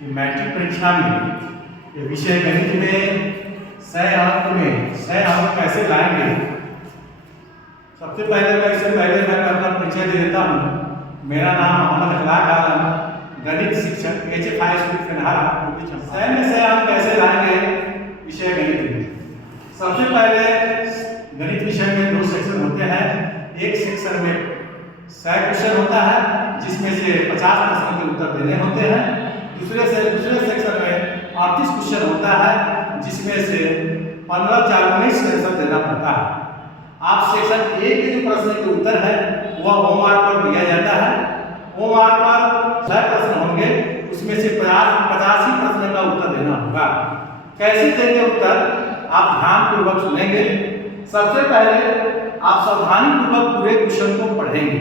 कि मैट्रिक परीक्षा में ये विषय गणित में 100 अंक कैसे लाएंगे। सबसे पहले मैं अपना परिचय दे देता हूँ। मेरा नाम मोहम्मद अखलाक आलम, गणित शिक्षक HFI स्कूल फेनहारा। 100 में 100 अंक कैसे लाएंगे विषय गणित में। सबसे पहले गणित विषय में 2 सेक्शन होते हैं। एक सेक्शन में 100 क्वेश्चन होता है जिसमें से 50 प्रश्न के उत्तर देने होते हैं। दूसरे सेक्शन में 38 क्वेश्चन होता है जिसमें से 15 4 19 का आंसर देना पड़ता है। आप सेक्शन ए के जो प्रश्न के उत्तर है वह होमवर्क पर दिया जाता है। होमवर्क पर 100 प्रश्न होंगे, उसमें से 85 प्रश्न का उत्तर देना होगा। कैसे देंगे उत्तर, आप ध्यानपूर्वक सुनेंगे। सबसे पहले आप सावधानीपूर्वक पूरे क्वेश्चन को पढ़ेंगे,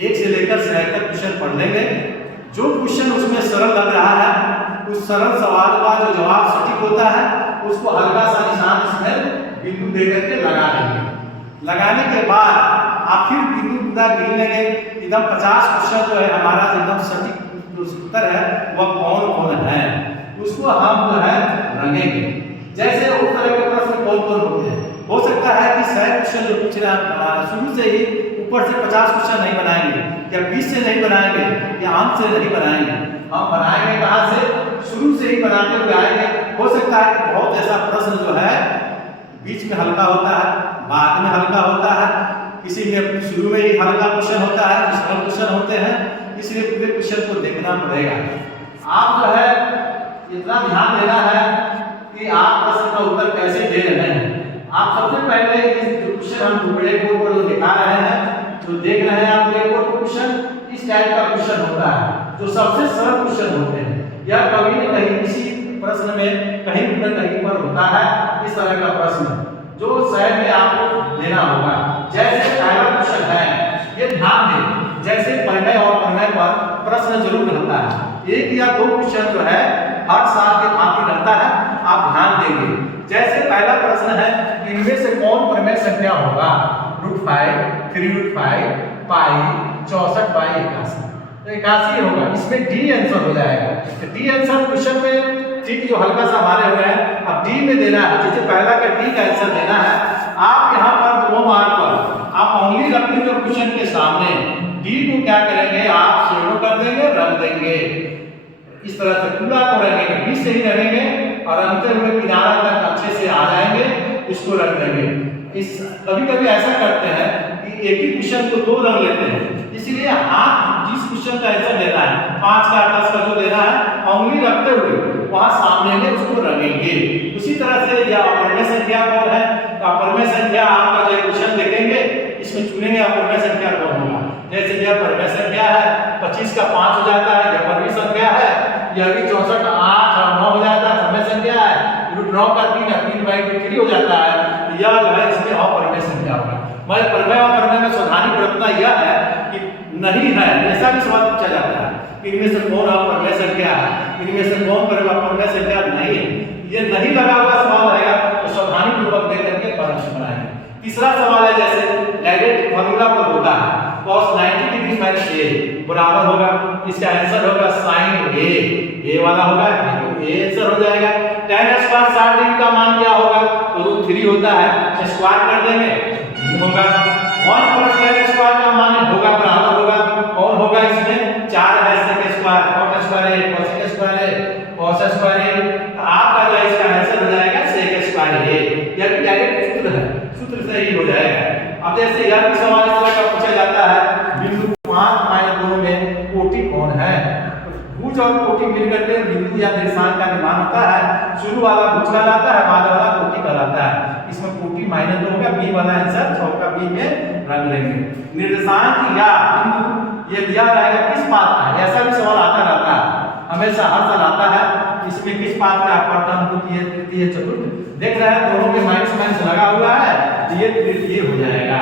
1 से लेकर 100 तक क्वेश्चन पढ़ लेंगे। जो क्वेश्चन उसमें सरल लग रहा है, उस सरल सवाल का जो जवाब सटीक होता है उसको हल्का सा निशान इसमें बिंदु दे करके लगा देंगे। लगाने के बाद आप फिर बिंदु पूरा गिन लेंगे। एकदम 50 क्वेश्चन जो है हमारा एकदम सटीक जो उत्तर है वह कौन कौन है उसको हम जो है रंगेंगे। जैसे उस तरह के प्रश्न कौन कौन होते हैं। हो सकता है कि 100 क्वेश्चन जो पूछ रहा शुरू से ही ऊपर से 50 क्वेश्चन नहीं बनाएंगे, या 20 से नहीं बनाएंगे, या अंत से नहीं बनाएंगे। हम बनाएंगे कहाँ से, शुरू से ही बनाते हुए आएंगे। हो सकता है कि बहुत ऐसा प्रश्न जो है बीच में हल्का होता है, बाद में हल्का होता है, किसी में शुरू में ही हल्का क्वेश्चन होता है, सरल क्वेश्चन होते हैं। इसलिए पूरे क्वेश्चन को देखना पड़ेगा। आप जो है इतना ध्यान देना है कि आप प्रश्न का उत्तर कैसे दे रहे हैं। आप सबसे पहले इस क्वेश्चन हम ब्लैक बोर्ड पर जो दिखा रहे हैं, जो देख रहे हैं आप ब्लैक बोर्ड पर क्वेश्चन, इस टाइप का क्वेश्चन होता है जो सबसे सरल क्वेश्चन होते हैं। यह कभी न कहीं किसी प्रश्न में कहीं न कहीं पर होता है। इस तरह का प्रश्न जो शहर में आपको देना होगा। जैसे पहला क्वेश्चन है, ये ध्यान दें, जैसे पढ़ने और पढ़ने पर प्रश्न जरूर रहता है। 1 या 2 क्वेश्चन जो है हर साल के भांति रहता है, आप ध्यान देंगे। जैसे पहला प्रश्न है, इनमें से कौन प्रमेय संख्या होगा। √5, 3√5, पाई 64/81, तो 81 होगा। इसमें डी आंसर हो जाएगा। डी आंसर क्वेश्चन में ठीक जो हल्का सा हमारे हो गया है, अब डी में देना है। जैसे पहला का डी का आंसर देना है। आप यहाँ पर 2 मार्क पर आप उंगली रखते हुए क्वेश्चन के सामने डी को क्या करेंगे, आप शेडो कर देंगे, रंग देंगे। इस तरह से पूरा को रंगेंगे, बीच से ही रंगेंगे और रंगते हुए किनारा तक अच्छे से आ जाएंगे, इसको रंग देंगे। इस कभी-कभी ऐसा करते हैं कि एक ही क्वेश्चन को 2 रंग लेते हैं। इसीलिए हाथ जिस क्वेश्चन का आंसर देना है, 5 का 10 का जो देना है, उंगली रखते हुए वहां सामने में उसको रंगेंगे। उसी तरह से यह अपरिमेय संख्या कौन है, तो अपरिमेय संख्या आपका जो क्वेश्चन देखेंगे इसमें चुनेंगे अपरिमेय संख्या कौन होगा। जैसे यह परिमेय संख्या है, 25 का 5 हो जाता है, यह परिमेय संख्या है। यह भी 64, 8 और 9 हो जाता है, परिमेय संख्या है। √9 का 3 है, 3/3 हो जाता है। यह जो है इसमें अपरिमेय संख्या होगा। मगर परिमेय और अपरिमेय में सावधानी बरतना यह है कि नहीं है, ऐसा भी सवाल पूछा जाता है कि इनमें से कौन अपरिमेय संख्या है, इनमें से कौन अपरिमेय संख्या नहीं है। ये नहीं लगा हुआ सवाल रहेगा तो सावधानी पूर्वक देख करके प्रश्न बनाएंगे। तीसरा सवाल है, जैसे डायरेक्ट फार्मूला पर होता है, cos 90 - a बराबर होगा, इसका आंसर होगा sin a वाला होगा, a आंसर हो जाएगा। tan स्क्वायर 60 डिग्री का मान क्या होगा, तो √3 होता है, स्क्वायर कर देंगे होगा। 1 + tan स्क्वायर का मान होगा बराबर होगा, कौन होगा इसमें 4 है, sec स्क्वायर, cot स्क्वायर है, cosec स्क्वायर है, cos स्क्वायर है। तो आपका जो इसका आंसर हो जाएगा sec स्क्वायर है। यह भी डायरेक्ट सूत्र है, सूत्र से ही हो जाएगा। अब जैसे यह भी सवाल इस तरह का पूछा जाता है, बिंदु 5 - 2 में कोटि कौन है। भुज और कोटि मिलकर के बिंदु या निर्देशांक का निर्माण होता है। शुरू वाला भुज कहलाता है, बाद वाला कोटि कहलाता है। इसमें कोटि -2 होगा, बी वाला आंसर 6 का बी में रंग लेंगे। निर्देशांक या बिंदु ये दिया रहेगा किस पाद का है, ऐसा भी सवाल आता रहता है, हमेशा हर साल आता है। इसमें किस पाद का, प्रथम, द्वितीय, तृतीय, चतुर्थ, देख रहे हैं दोनों में माइनस लगा हुआ है, ये तृतीय हो जाएगा।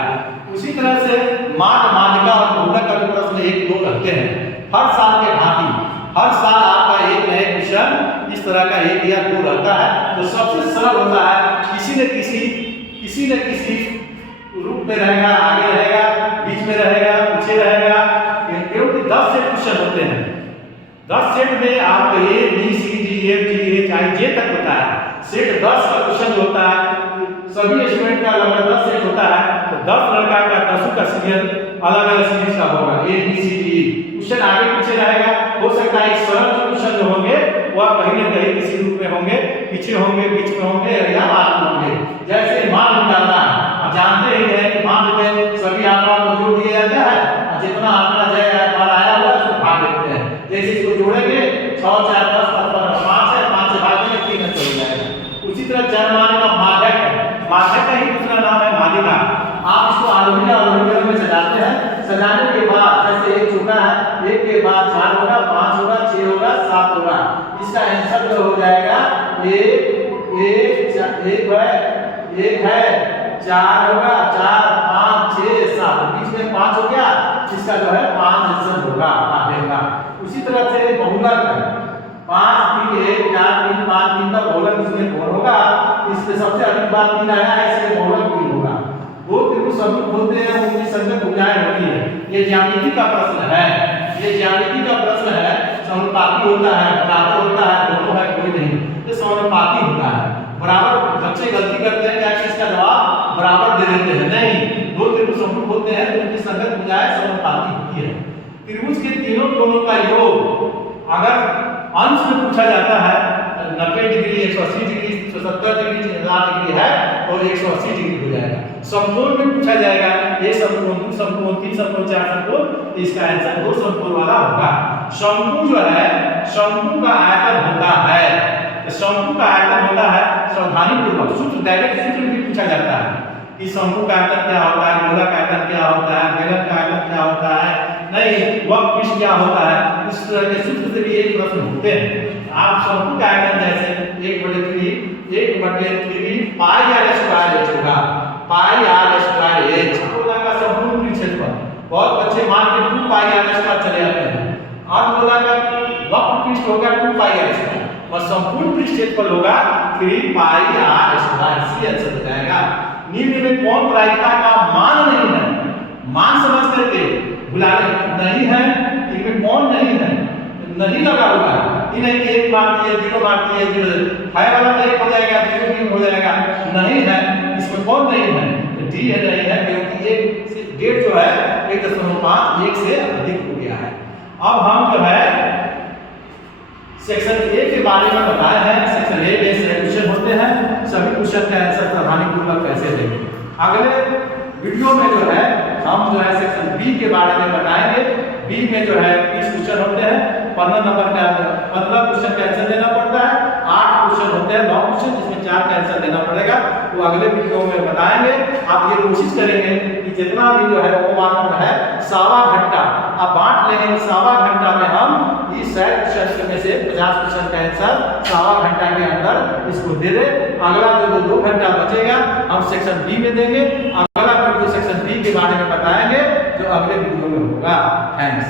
उसी तरह से माद, माध्यिका और बहुलक का भी प्रश्न 1 2 रहते हैं हर साल के भांति। हर साल आपका एक नया क्वेश्चन इस तरह का 1 या 2 रहता है, जो सबसे सरल होता है। किसी न किसी रूप में रहेगा, आगे रहेगा, बीच में रहेगा, पीछे रहेगा, क्योंकि 10 से क्वेश्चन होते हैं। 10 सेट में आपको A B C D E F G H I J तक होता है। सेट 10 का क्वेश्चन जो होता है, सभी स्टूडेंट का लगभग 10 सेट होता है, तो 10 लड़का का 10 का सीरियल अलग अलग सीरीज का होगा, A B C D E। Question आगे पीछे रहेगा, हो सकता है एक सरल क्वेश्चन जो होंगे वह कहीं न कहीं किसी रूप में होंगे, पीछे होंगे, बीच में होंगे या बाद में होंगे। जैसे मान निकालना, आप जानते ही हैं कि मान में सभी आंकड़ों को जोड़ दिया जाता है, जितना आंकड़ा बार आया हुआ है उसको भाग देते हैं। जैसे इसको जोड़ेंगे 6 4 10 5 है, 5 से भागेंगे 3 अंक हो जाएगा। उसी तरह चरमाने का माध्यक है, माध्यक का ही दूसरा नाम है माध्यिका। आप इसको आरोही अवरोही में सजाते हैं, सजाने के बाद जैसे एक चुका है, एक के बाद 4 होगा, 5 होगा, 6 होगा, 7 होगा। इसका आंसर जो हो जाएगा एक है 4 होगा, 4 5 6 7, बीच में 5 हो गया, इसका जो है 5 आंसर होगा आधेगा। उसी तरह से बहुलक है, 5 3 1 4 3 5 3 का बहुलक इसमें कौन होगा, इसमें सबसे अधिक बार 3 आया है, इसलिए बहुलक 3 होगा। वो त्रिभुज समरूप होते हैं, उनकी संख्या भुजाएं होती है। ये ज्यामिति का प्रश्न है, ये ज्यामिति का प्रश्न है। समानुपाती होता है, बराबर होता है, दोनों है कोई नहीं, तो समानुपाती होता है। बराबर बच्चे गलती करते हैं क्या, इसका जवाब बराबर दे देते हैं, नहीं। दो त्रिभुज समरूप होते हैं तो उनकी संख्या भुजाएं समानुपाती होती है। त्रिभुज के तीनों कोणों का योग अगर अंश में पूछा जाता है, 90 डिग्री 180 डिग्री 170 डिग्री 60 डिग्री है और 180 डिग्री हो जाएगा। समकोण में पूछा जाएगा, ये समकोण 2 समकोण 3 समकोण 4 समकोण, तो इसका आंसर 2 समकोण वाला होगा। शंकु जो है, शंकु का आयतन होता है, तो शंकु का आयतन होता है, सावधानी पूर्वक सूत्र डायरेक्ट सूत्र भी पूछा जाता है कि शंकु का आयतन क्या होता है, गोला का आयतन क्या होता है, बेलन का आयतन क्या होता है, नहीं वक्र पृष्ठ क्या होता है, इस तरह के सूत्र से भी एक प्रश्न होते हैं। आप शंकु का आयतन जैसे 1/3 पाई आर स्क्वायर h होगा, पाई आर स्क्वायर h गोला का संपूर्ण क्षेत्रफल। बहुत बच्चे मान के 2 पाई आर स्क्वायर चले जाते हैं, अर्धगोला का वक्र पृष्ठ होगा 2 पाई आर स्क्वायर और संपूर्ण पृष्ठ क्षेत्रफल होगा 3 पाई आर स्क्वायर। सी आंसर हो जाएगा। निम्न में कौन प्रायिकता का मान नहीं है, मान समझ करके बुलाने नहीं है, इनमें कौन नहीं है, नहीं लगा हुआ है, ये नहीं कि 1 मारती है 0 मारती है 0 है वाला तो 1 हो जाएगा, 0 भी हो जाएगा, नहीं है, इसमें कौन नहीं है, तो डी है नहीं है, क्योंकि 1 से 1.5 जो है 1.5 1 से अधिक हो गया है। अब हम जो है सेक्शन ए के बारे में बताए हैं। सेक्शन ए में से क्वेश्चन होते हैं, सभी क्वेश्चन का आंसर सावधानी पूर्वक कैसे देंगे। अगले वीडियो में जो है हम जो है सेक्शन बी के बारे में बताएंगे। बी में जो है 20 क्वेश्चन होते हैं, 15 नंबर का 15 क्वेश्चन का आंसर देना पड़ता है, 8 क्वेश्चन होते हैं 9 क्वेश्चन, जिसमें 4 का आंसर देना पड़ेगा, वो अगले वीडियो में बताएंगे। आप ये कोशिश करेंगे कि जितना भी जो है वो मार्क है 1.25 घंटा आप बांट लेंगे, 1.25 घंटा में हम इस 60 क्वेश्चन में से 50 क्वेश्चन का आंसर 1.25 घंटा के अंदर इसको दे दे। अगला जो 2 घंटा बचेगा हम सेक्शन बी में देंगे। अगला वीडियो सेक्शन बी के बारे में बताएंगे जो अगले वीडियो में होगा। थैंक्स।